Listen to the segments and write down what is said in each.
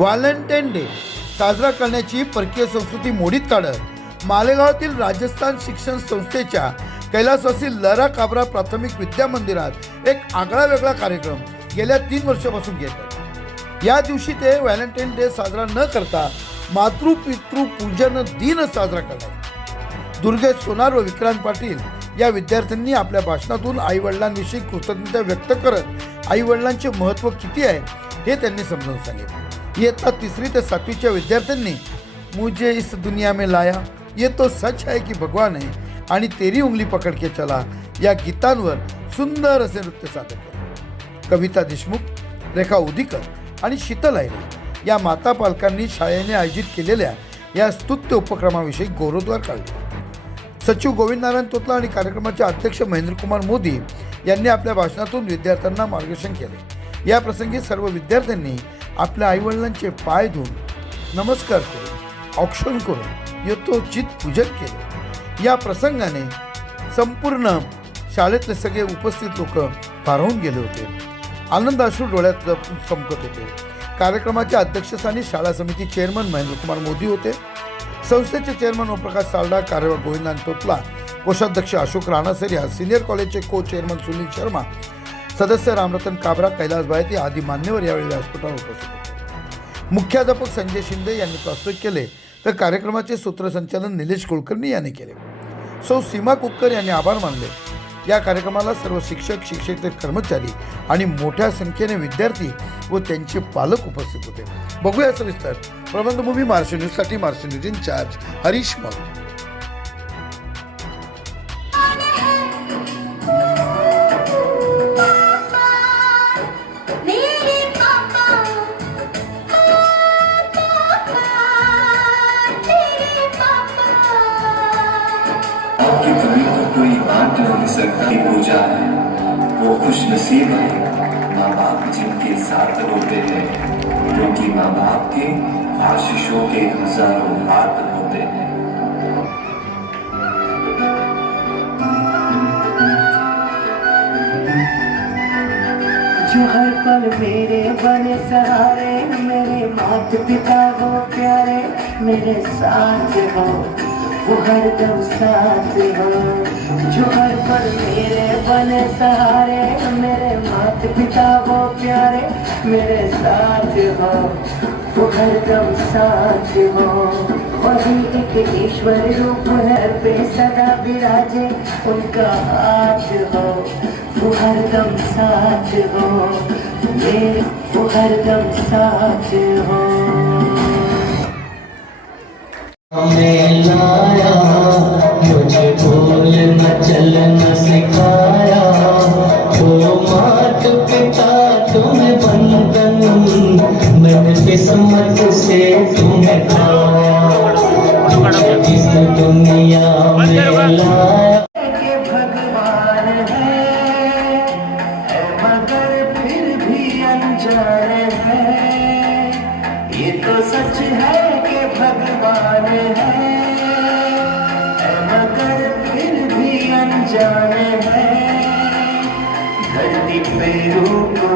Valentine day साजरा करण्याची परकीय संस्कृती मोडीत काढत मालेगावातील राजस्थान शिक्षण संस्थेच्या कैलासवासी लरा काबरा प्राथमिक विद्या मंदिरात एक आगळा वेगळा कार्यक्रम गेल्या तीन वर्षापासून घेत आहेत. या दिवशी ते व्हॅलेंटाईन डे साजरा न करता मातृ पितृ पूजन दिन साजरा करतात. दुर्गेश सोनार व विक्रांत पाटील या विद्यार्थ्यांनी आपल्या भाषणातून आईवडिलांविषयी कृतज्ञता व्यक्त करत आईवडिलांचे महत्त्व किती आहे हे त्यांनी समजावून सांगितले. इयत्ता तिसरी ते सातवीच्या विद्यार्थ्यांनी मुझे इस दुनिया में लाया। ये तो सच है की भगवान आहे आणि तेरी उंगली पकड के चला। या गीतांवर सुंदर असे नृत्य सादर केले. कविता देशमुख रेखा उदिकर आणि शीतल आयरे या माता पालकांनी शाळेने आयोजित केलेल्या या स्तुत्य उपक्रमाविषयी गौरवद्वार काढले. सचिव गोविंद नारायण तोतला आणि कार्यक्रमाचे अध्यक्ष महेंद्रकुमार मोदी यांनी आपल्या भाषणातून विद्यार्थ्यांना मार्गदर्शन केले. या प्रसंगी सर्व विद्यार्थ्यांनी आपल्या आईवडिलांचे पाय धुवून नमस्कार करून औक्षण करून यथोचित पूजन केले. या प्रसंगाने संपूर्ण शाळेतले सगळे उपस्थित लोक भारावून गेले होते. आनंद अश्रू डोळ्यात चमकत होते. कार्यक्रमाच्या अध्यक्षस्थानी शाळा समिती चेअरमन महेंद्रकुमार मोदी होते. संस्थेचे चेअरमन ओमप्रकाश सालडा कार्यवाह गोविंदान तोतला कोषाध्यक्ष अशोक राणासरिया सिनियर कॉलेजचे को चेअरमन सुनील शर्मा सदस्य रामरतन काबरा कैलास बायती आदी मान्यवर यावेळी व्यासपीठावर उपस्थित होते. मुख्याध्यापक संजय शिंदे यांनी प्रस्तुत केले तर कार्यक्रमाचे सूत्रसंचालन निलेश कुलकर्णी यांनी केले. सौ सीमा कुक्कर यांनी आभार मानले. या कार्यक्रमाला सर्व शिक्षक शिक्षक कर्मचारी आणि मोठ्या संख्येने विद्यार्थी व त्यांचे पालक उपस्थित होते. बघूया सविस्तर. प्रबंधभूमी महाराष्ट्र न्यूजसाठी Maharashtra news in charge Harish मग वो खुश नसीब है। माँ बाप जिनके साथ होते हैं क्योंकि माँ बाप के आशीषों के हज़ारों हाथ होते हैं। जो हर पल मेरे बने सहारे, मेरे माता पिता हो प्यारे, मेरे साथ हो वो हर दम साथ हो. जो हर पल मेरे बने सहारे मेरे मात पिता वो प्यारे मेरे साथ हो. वो हर दम साथ हो. वही एक ईश्वर रूप है पे सदा विराजे उनका हाथ हो. वो हर दम साथ हो. मेरे वो हर दम साथ हो. மேலாயா?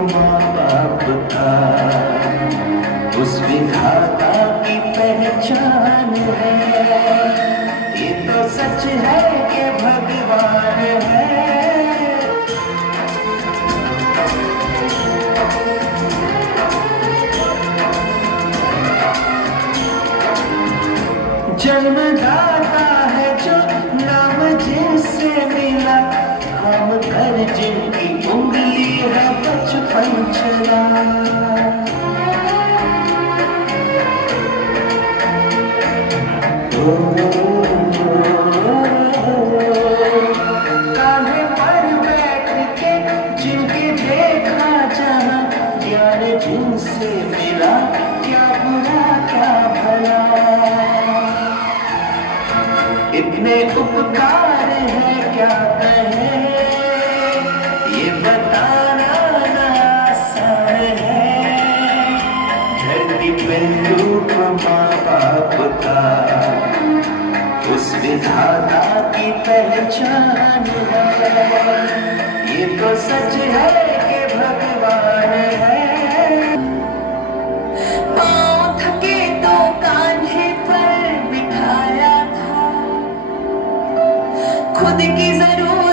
बाप का। उस विधाता की पहचान है। ये तो सच है कि भगवान है। जन्मदाता है जो नाम जिनसे मिला। हम घर जिनकी उंगली है बचपन चला बचाने ये तो सच है कि भगवान है। तो खुद की ज़रूरत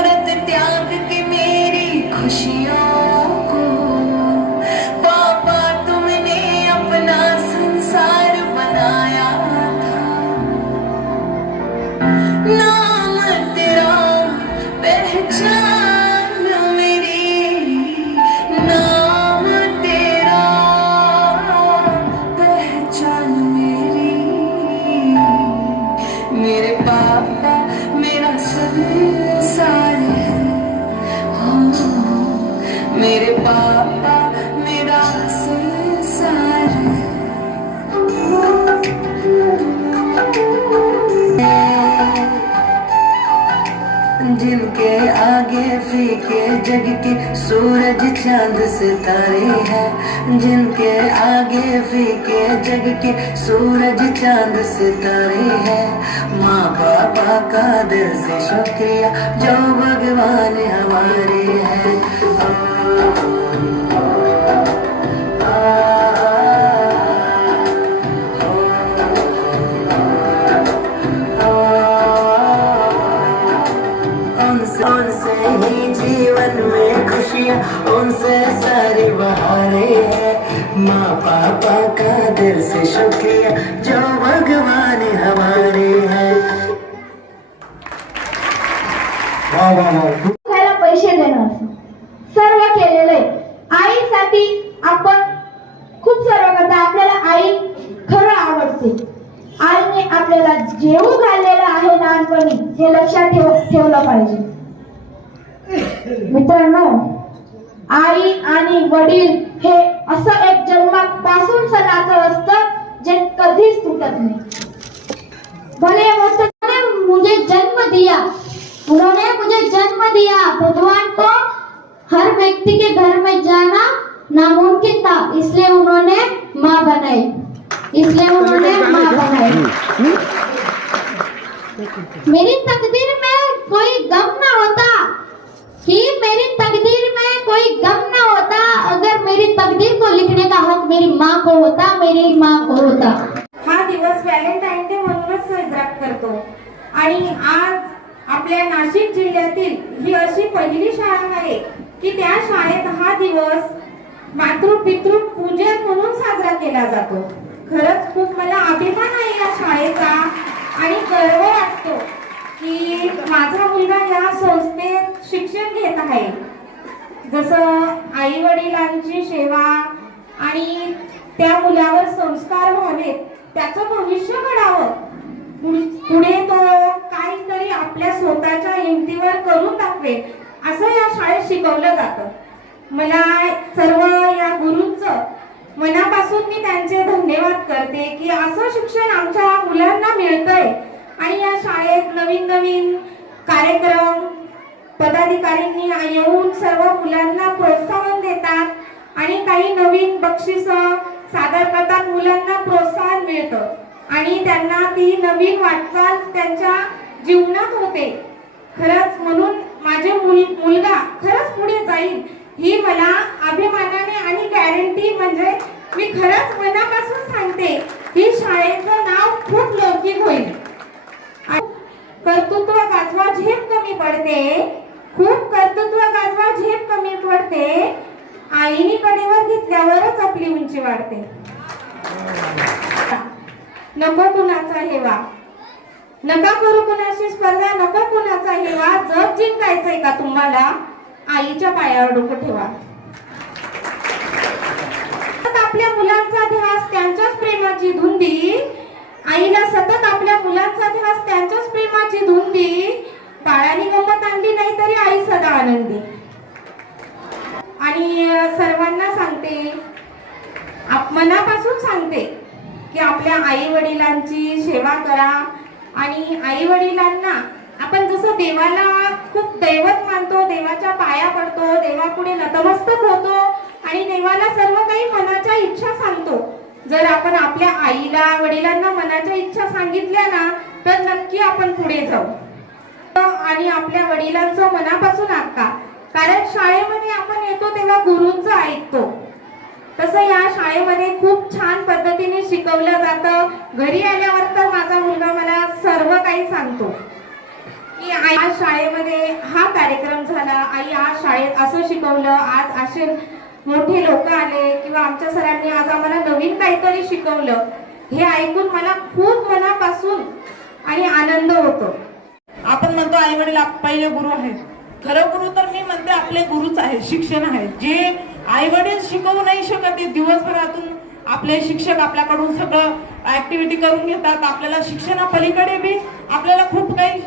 हाँ, मेरे जिनके आगे फीके, जग के सूरज चाँद सितारे हैं। जिनके आगे फीके, जग के सूरज चाँद सितारे हैं। माँ बाबा का दिल से शुक्रिया, जो भगवान हमारे हैं। माँ पापा का दिल से शुक्रिया जो भगवान हमारे हैं। पैसे देणं सर्व केलेलं आहे. आईसाठी आपण खूप सर्व करतो. आपल्याला आई खरं आवडते. आईने आपल्याला जेवू घाललेलं आहे लहानपणी हे लक्षात ठेव ठेवलं पाहिजे. मित्रांनो आई आणि वडील हे असं एक जन्मापासूनचं नातं असतं जे कधीच तुटत नाही. भले ने मुझे जन्म दिया उन्होंने मुझे जन्म दिया भगवान को हर व्यक्ति के घर में जाना नामुमकिन था इसलिए उन्होंने माँ बनाई। इसलिए उन्होंने माँ बनाई। मेरी तकदीर में कोई गम ना होता। कि मेरी तकदीर में कोई गम ना होता अगर मेरी तकदीर को लिखने का हक मेरी माँ को होता मेरी माँ को होता। हा दिवस व्हॅलेंटाईन डे म्हणूनच साजरा करतो. आणि आज आपल्या नाशिक जिल्ह्यातील ही अशी पहिली शाळा आहे की त्या शाळेत हा दिवस मातृ पितृ पूजन म्हणून साजरा केला जातो. खरंच खूप मला अभिमान आहे या शाळेचा आणि गर्व वाटतो. की माझा मुलगा या संस्थेत शिक्षण घेत आहे. जसं आई वडिलांची सेवा आणि त्या मुलावर संस्कार व्हावेत त्याचं भविष्य घडावं. पुढे तो काहीतरी आपल्या स्वतःच्या हिमतीवर करून दाखवेल असं या शाळेत शिकवलं जातं. मला सर्व या गुरूंचं मनापासून मी त्यांचे धन्यवाद करते की असं शिक्षण आमच्या मुलांना मिळतंय. आणि या शाळेत नवीन नवीन कार्यक्रम पदाधिकाऱ्यांनी येऊन सर्व मुलांना प्रोत्साहन देतात आणि काही नवीन बक्षिस सादर करतात. मुलांना प्रोत्साहन मिळतं. आणि त्यांना ती नवीन वाटचाल त्यांच्या जीवनात होते. खरंच म्हणून माझे मुल मुलगा खरंच पुढे जाईल ही मला अभिमानाने आणि गॅरंटी म्हणजे मी खरंच मनापासून सांगते. ही शाळेचं नाव खूप लौकिक होईल कर्तृत्व गाजवा झेप कमी पडते खूप कर्तृत्व गाजवा झेप कमी पडते. आईनी कडेवर घेतल्यावरच आपली उंची वाढते. नको कुणाचा हेवा. नका करू कुणाशी स्पर्धा नको कुणाचा हेवा. जग जिंकायचंय का तुम्हाला? आईच्या पायावर डोकं ठेवा. आपल्या मुलांचा ध्यास त्यांच्याच प्रेमाची धुंदी. आईला सतत आपल्या मुलांचा ध्यास त्यांच्याच प्रेमाची धुंदी. बाळाने गंमत आणली नाही तरी आई सदा आनंदी. आणि सर्वांना सांगते मनापासून सांगते की आपल्या आई वडिलांची सेवा करा आणि आई वडिलांना आपण जसं देवाला खूप दैवत मानतो देवाच्या पाया पडतो देवापुढे नतमस्तक होतो आणि देवाला सर्व काही मनाच्या इच्छा सांगतो. जर आपण आपल्या आईला वडिलांना मनाच्या इच्छा सांगितल्या ना तर नक्की आपण पुढे जाऊ. आणि आपल्या वडिलांचं मनापासून ऐका कारण शाळेमध्ये आपण येतो तेव्हा गुरूंचं ऐकतो. तसं या शाळेमध्ये खूप छान पद्धतीने शिकवलं जातं. घरी आल्यावर तर माझा मुलगा मला सर्व काही सांगतो. की की आई आज शाळेमध्ये हा कार्यक्रम झाला. आई आज शाळेत असं शिकवलं. आज असे मोठे लोक आले किंवा आमच्या सरांनी आज आम्हाला नवीन काहीतरी शिकवलं. हे ऐकून मला खूप मनापासून आणि आनंद होतो. आपण म्हणतो आई वडील पहिले गुरु आहेत. खरं गुरु तर मी म्हणते आपले गुरुच आहेत शिक्षण आहेत. जे आई वडील शिकवू नाही शकत ते दिवसभरातून आपले शिक्षक आपल्याकडून सगळं ऍक्टिव्हिटी करून घेतात. आपल्याला शिक्षणापलीकडे बी आपल्याला खूप काही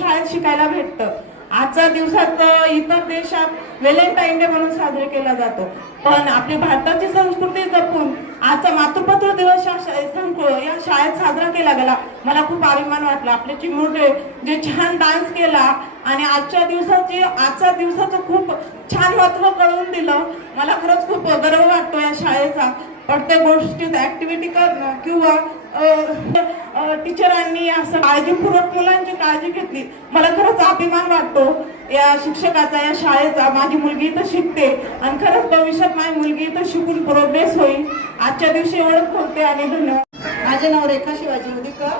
शाळेत शिकायला भेटतं. आजच्या दिवसात इतर देशात व्हॅलेंटाईन डे म्हणून साजरा केला जातो. पण आपली भारताची संस्कृती जपून आजचा मातृपत्र दिवस या शाळेत साजरा केला गेला. मला खूप अभिमान वाटला. आपले चिमुरडे जे छान डान्स केला आणि आजच्या दिवसाची आजच्या दिवसाचं खूप छान महत्त्व कळवून दिलं. मला खरंच खूप गर्व वाटतो या शाळेचा. प्रत्येक गोष्टीत ऍक्टिव्हिटी करणं किंवा टीचरांनी असं काळजीपूर्वक मुलांची काळजी घेतली. मला खरंच अभिमान वाटतो. या शिक्षकाचा या शाळेचा माझी मुलगी इथं शिकते आणि खरंच भविष्यात माझी मुलगी इथं शिकून प्रोग्रेस होईल. आजच्या दिवशी ओळख होते आणि धन्यवाद. माझे नाव रेखा शिवाजी उदिकर.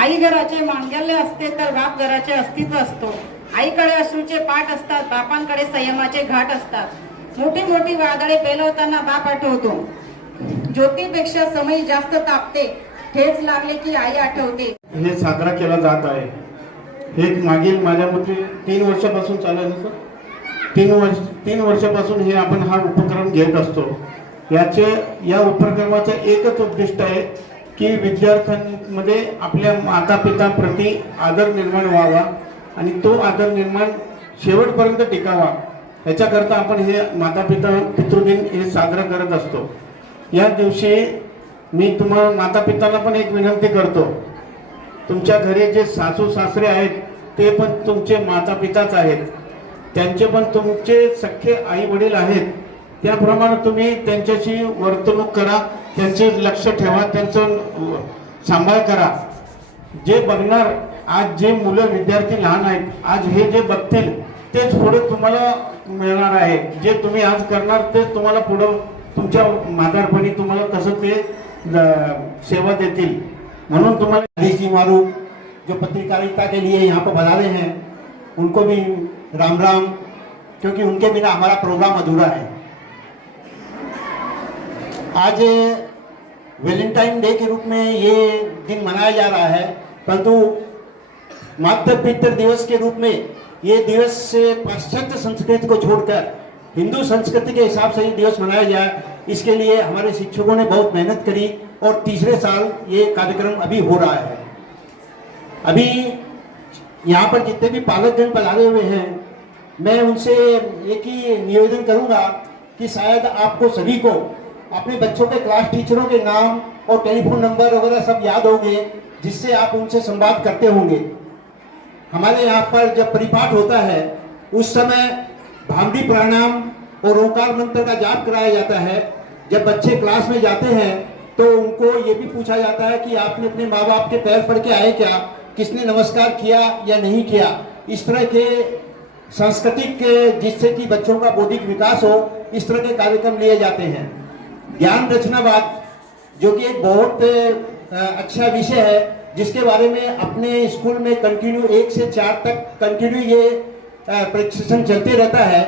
आई घराचे मांगल्य असते तर बाप घराचे अस्तित्व असतो. आईकडे अश्रूचे पाठ असतात बापांकडे संयमाचे घाट असतात. मोठी मोठी वादळे पेलवताना बाप आठवतो. ज्योतीपेक्षा समय जास्त तापते ठेच लागले की आई आठवते. हे साजरा केला जात आहे. हे मागील माझ्या मते तीन वर्षापासून चालू आहे सर? तीन वर्ष तीन वर्षापासून हे आपण हा उपक्रम घेत असतो. याचे या उपक्रमाचं एकच उद्दिष्ट आहे की विद्यार्थ्यांमध्ये आपल्या माता पिताप्रती आदर निर्माण व्हावा आणि तो आदर निर्माण शेवटपर्यंत टिकावा. याच्याकरता आपण हे माता पिता पितृदिन हे साजरा करत असतो. या दिवशी मी तुम्हाला माता पित्यांना पण एक विनंती करतो. तुमच्या घरी जे सासू सासरे आहेत ते पण तुमचे माता पिताच आहेत. त्यांचे पण तुमचे सख्खे आई वडील आहेत. त्याप्रमाणे तुम्ही त्यांच्याशी वर्तणूक करा त्यांचे लक्ष ठेवा त्यांचं सांभाळ करा. जे बघणार आज जे मुलं विद्यार्थी लहान आहेत आज हे जे बघतील तेच पुढे तुम्हाला मिळणार आहे. जे तुम्ही आज करणार तेच तुम्हाला पुढं तुमच्या म्हातारपणी तुम्हाला कसं ते सेवा देतील? जी मारू. जो पत्रकारिता के लिए यहाँ पर बुला रहे हैं, उनको भी राम राम, क्योंकि उनके बिना हमारा प्रोग्राम अधूरा है। आज वेलेंटाइन डे के रूप में ये दिन मनाया जा रहा है, परंतु मातृ पितृ दिवस के रूप में ये दिवस पाश्चात्य संस्कृति को छोड़कर हिंदू संस्कृति के हिसाब से ये दिवस मनाया जाए इसके लिए हमारे शिक्षकों ने बहुत मेहनत करी और तीसरे साल ये कार्यक्रम अभी हो रहा है। अभी यहाँ पर जितने भी पालकगण पधारे हुए हैं, मैं उनसे एक ही निवेदन करूँगा कि शायद आपको सभी को, अपने बच्चों के क्लास टीचरों के नाम और टेलीफोन नंबर वगैरह सब याद होंगे, जिससे आप उनसे संवाद करते होंगे। हमारे यहाँ पर जब परिपाठ होता है, उस समय भामडी प्रणाम और ओंकार मंत्र का जाप कराया जाता है। जब बच्चे क्लास में जाते हैं तो उनको ये भी पूछा जाता है कि आपने अपने माँ बाप के पैर पढ़ के आए क्या? किसने नमस्कार किया या नहीं किया? इस तरह के सांस्कृतिक जिससे कि बच्चों का बौद्धिक विकास हो, इस तरह के कार्यक्रम लिए जाते हैं। ज्ञान रचनावाद जो कि एक बहुत अच्छा विषय है, जिसके बारे में अपने स्कूल में कंटिन्यू एक से चार तक कंटिन्यू ये प्रशिक्षण चलते रहता है।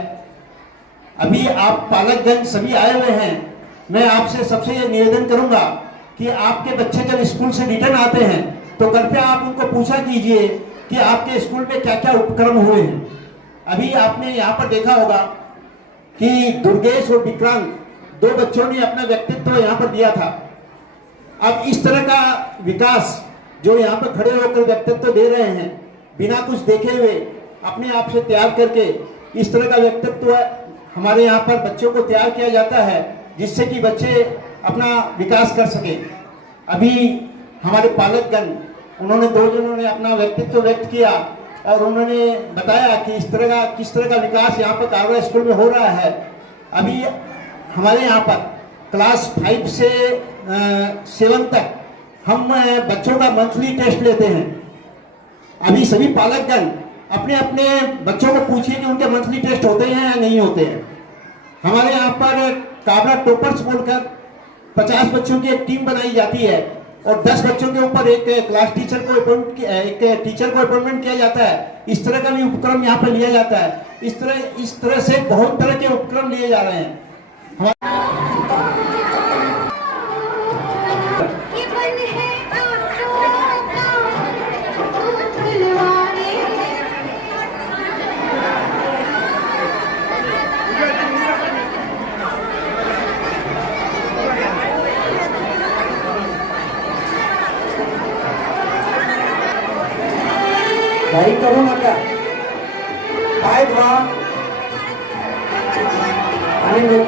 अभी आप पालकगण सभी आए हुए हैं। मैं आपसे सबसे ये निवेदन करूँगा कि आपके बच्चे जब स्कूल से रिटर्न आते हैं तो कृपया आप उनको पूछा कीजिए कि आपके स्कूल में क्या क्या उपक्रम हुए हैं। अभी आपने यहाँ पर देखा होगा कि दुर्गेश और विक्रांत, दो बच्चों ने अपना व्यक्तित्व यहाँ पर दिया था। अब इस तरह का विकास जो यहाँ पर खड़े होकर व्यक्तित्व दे रहे हैं, बिना कुछ देखे हुए अपने आप से तैयार करके इस तरह का व्यक्तित्व हमारे यहाँ पर बच्चों को तैयार किया जाता है, जिससे कि बच्चे अपना विकास कर सके। अभी हमारे पालकगण, उन्होंने दो जनों ने अपना व्यक्तित्व व्यक्त किया और उन्होंने बताया कि इस तरह का, किस तरह का विकास यहाँ पर कारवा स्कूल में हो रहा है। अभी हमारे यहाँ पर क्लास फाइव से सेवन तक हम बच्चों का मंथली टेस्ट लेते हैं। अभी सभी पालकगण अपने अपने बच्चों को पूछिए कि उनके मंथली टेस्ट होते हैं या नहीं होते हैं। हमारे यहाँ पर काबरा टॉपर्स बोलकर पचास बच्चों की एक टीम बनाई जाती है और दस बच्चों के ऊपर एक क्लास टीचर को अपॉइंट एक टीचर को अपॉइंटमेंट किया जाता है। इस तरह का भी उपक्रम यहाँ पर लिया जाता है। इस तरह इस तरह से बहुत तरह के उपक्रम लिए जा रहे हैं। काही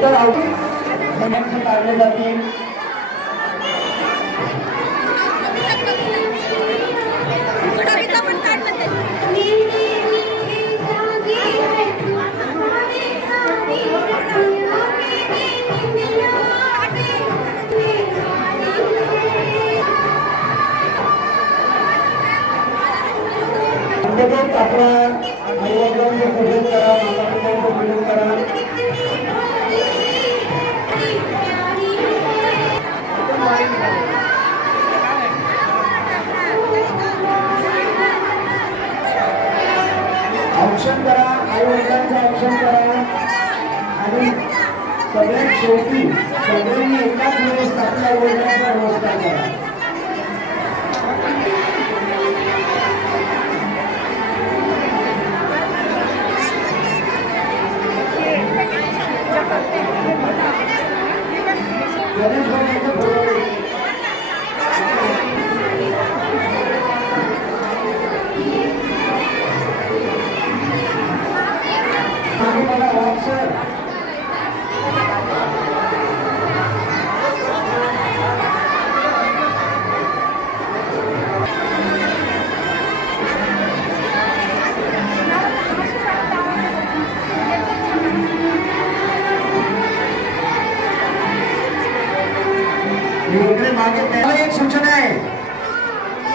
आणि आउट. काढले जातील. आणि सगळ्यात शेवटी सगळ्यांनी एकाच वेळेस आपल्या वडिलांचा नमस्कार करा. गणेश भगवानचं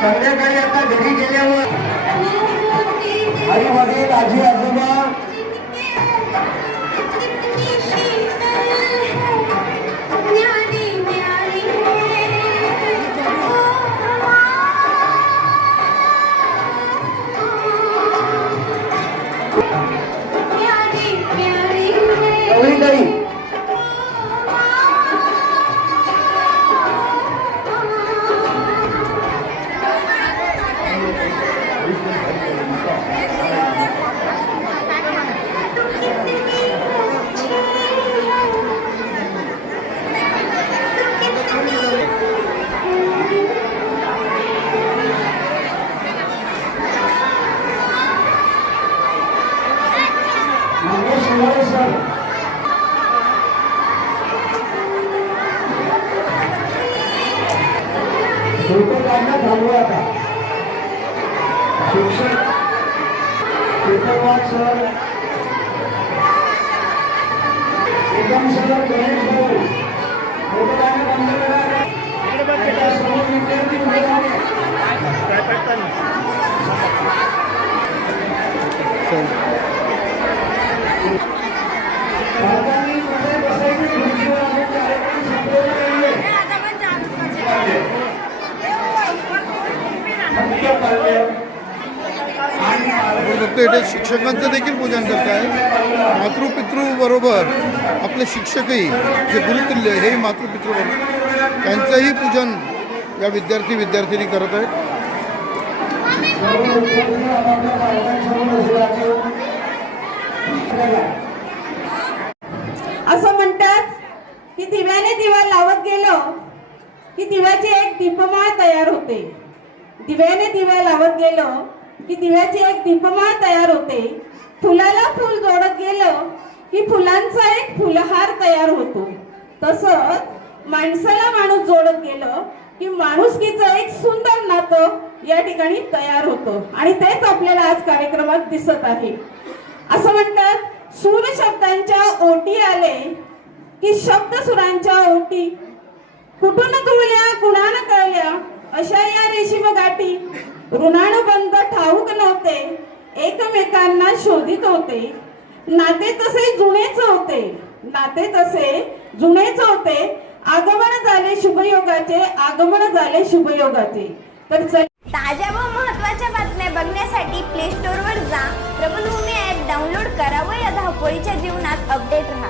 संध्याकाळी आता घरी गेल्यावर आई वडील आजी शिक्षक पेपरवाद सर एकदम सर गणेश भाऊ फोटो काढणं बंद करा आता सर्व विद्यार्थी उभे राहा. मार्गाने आपण बघतो इथे शिक्षकांचं देखील पूजन करत आहे मातृपितृबरोबर आपले शिक्षकही जे गुरुतुल्य हे मातृपितृबरोबर त्यांचंही पूजन या विद्यार्थी विद्यार्थिनी करत आहेत. असं म्हणतात की दिव्याने दिवा लावत गेलो की दिव्याची एक दीपमाळ तयार होते. दिव्याने दिवा लावत गेलो की दिव्याची एक दीपमाळ तयार होते. फुलाला फुल जोडत गेलं की फुलांचा एक फुलहार तयार होतो. तसंच माणसाला माणूस जोडत गेलं की माणुसकीचं एक सुंदर नातं या ठिकाणी तयार होतं. आणि तेच आपल्याला आज कार्यक्रमात दिसत आहे. असं म्हणतात सूर शब्दांच्या ओटी आले की शब्द सुरांच्या ओटी. कुठून तुळल्या कुणानं कळल्या? अशा या रेशीम गाठी ऋणानुबंध ठाऊक नव्हते एकमेकांना शोधित होते. नाते तसे जुनेच होते नाते तसे जुनेच होते. आगमन झाले शुभयोगाचे आगमन झाले शुभयोगाचे. तर ताज्या व महत्त्वाच्या बातम्या बघण्यासाठी प्ले स्टोर वर जा. प्रबलभूमी ऍप डाउनलोड करा व या धावपळीच्या जीवनात अपडेट राहा.